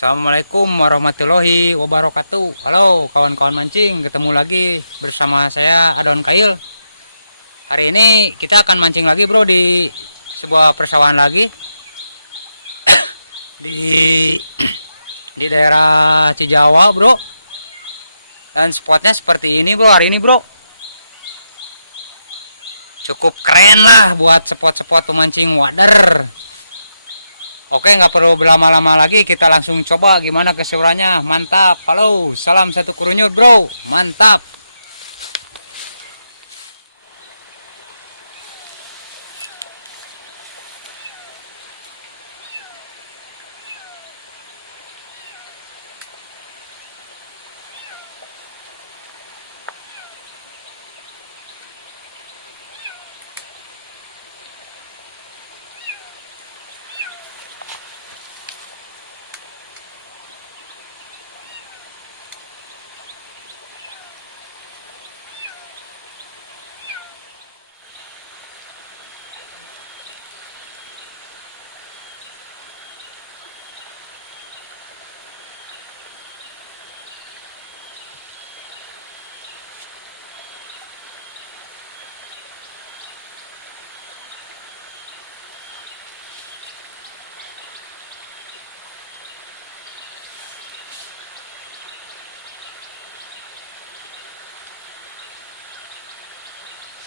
Assalamualaikum warahmatullahi wabarakatuh. Halo kawan-kawan mancing, ketemu lagi bersama saya Adon Kail. Hari ini kita akan mancing lagi bro di sebuah persawahan lagi di daerah Cijawa bro. Dan spotnya seperti ini bro hari ini bro. Cukup keren lah buat spot-spot pemancing wader. Oke, nggak perlu berlama-lama lagi, kita langsung coba gimana keseruannya. Mantap. Halo, salam satu kurunyut bro, mantap.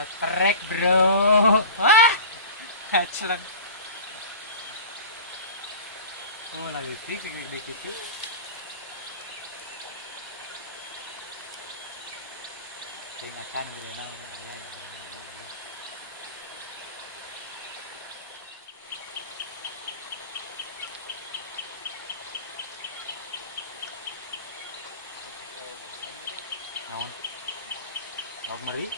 Setrek bro. Wah, kaclek. Oh, lagi tik dikit. Ingatan gitu. Naon? Rok meri.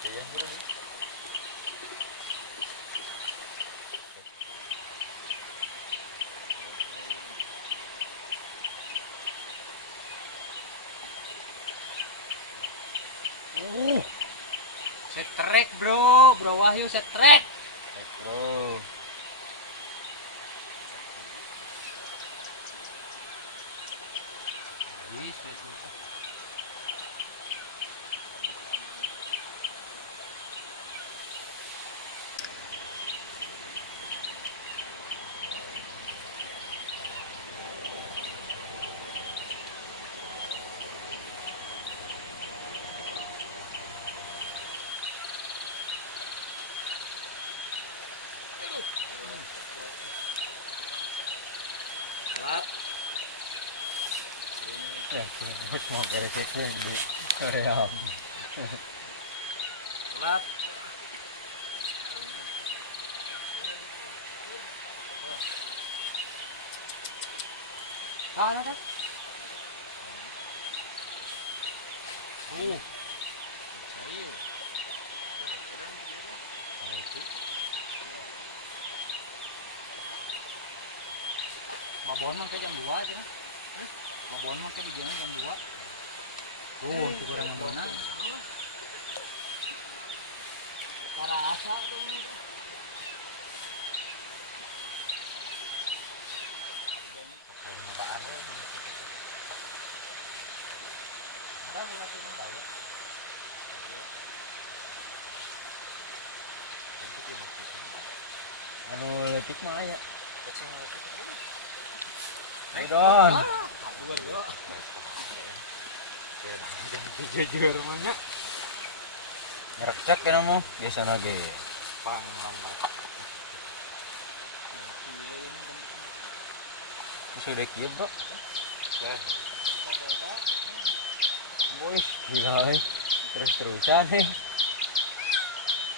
Iya, bro. Setrek bro, bro Wahyu setrek. Bro. Ya, mau kayak gitu di Korea. Lap. Ada. Babon mah kayak jam 2 aja. Babon mah kayak di jam 2. Tuh, ukuran yang mana? Para asal tuh. Apaan tuh? Dah melakukan tahu. Anu letik mah ya. Ayo Don. Jujur mana? Ngerekcek kan kamu biasa lagi. Pang lama. Sudah kieu bro. Wih, gila terus-terusan nih.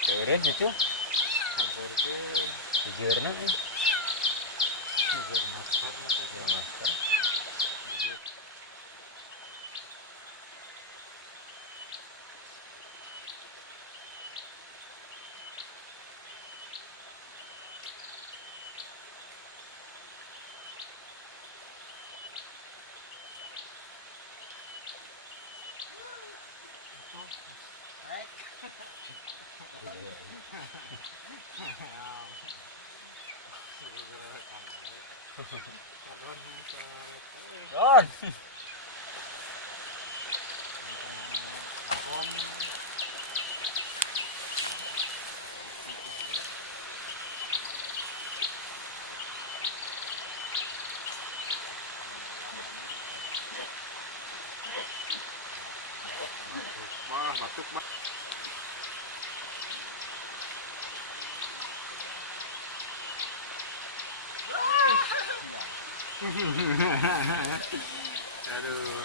Keren ya cuy. Jujur nih. Ron. Wah, batuk, Bang. Aduh.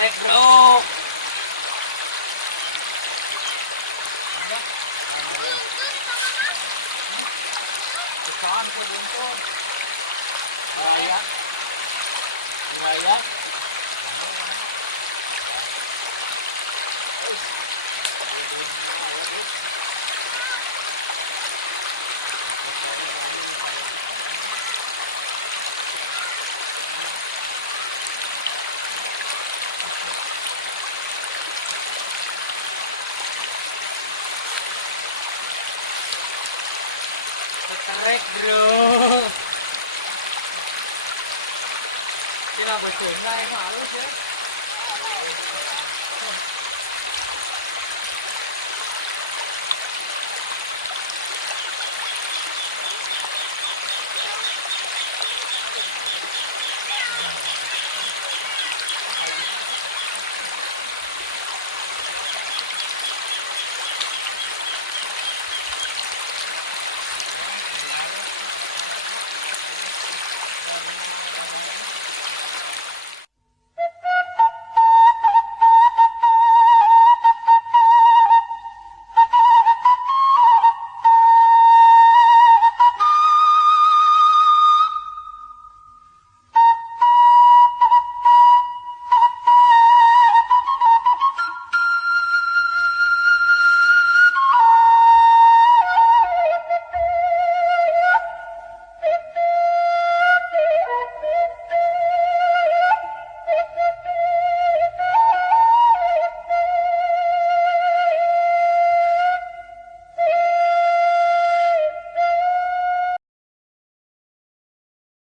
Trek bro. Kesan ke buntung. Raya. Raya. Trek bro. Kira betul nggak yang halus ya?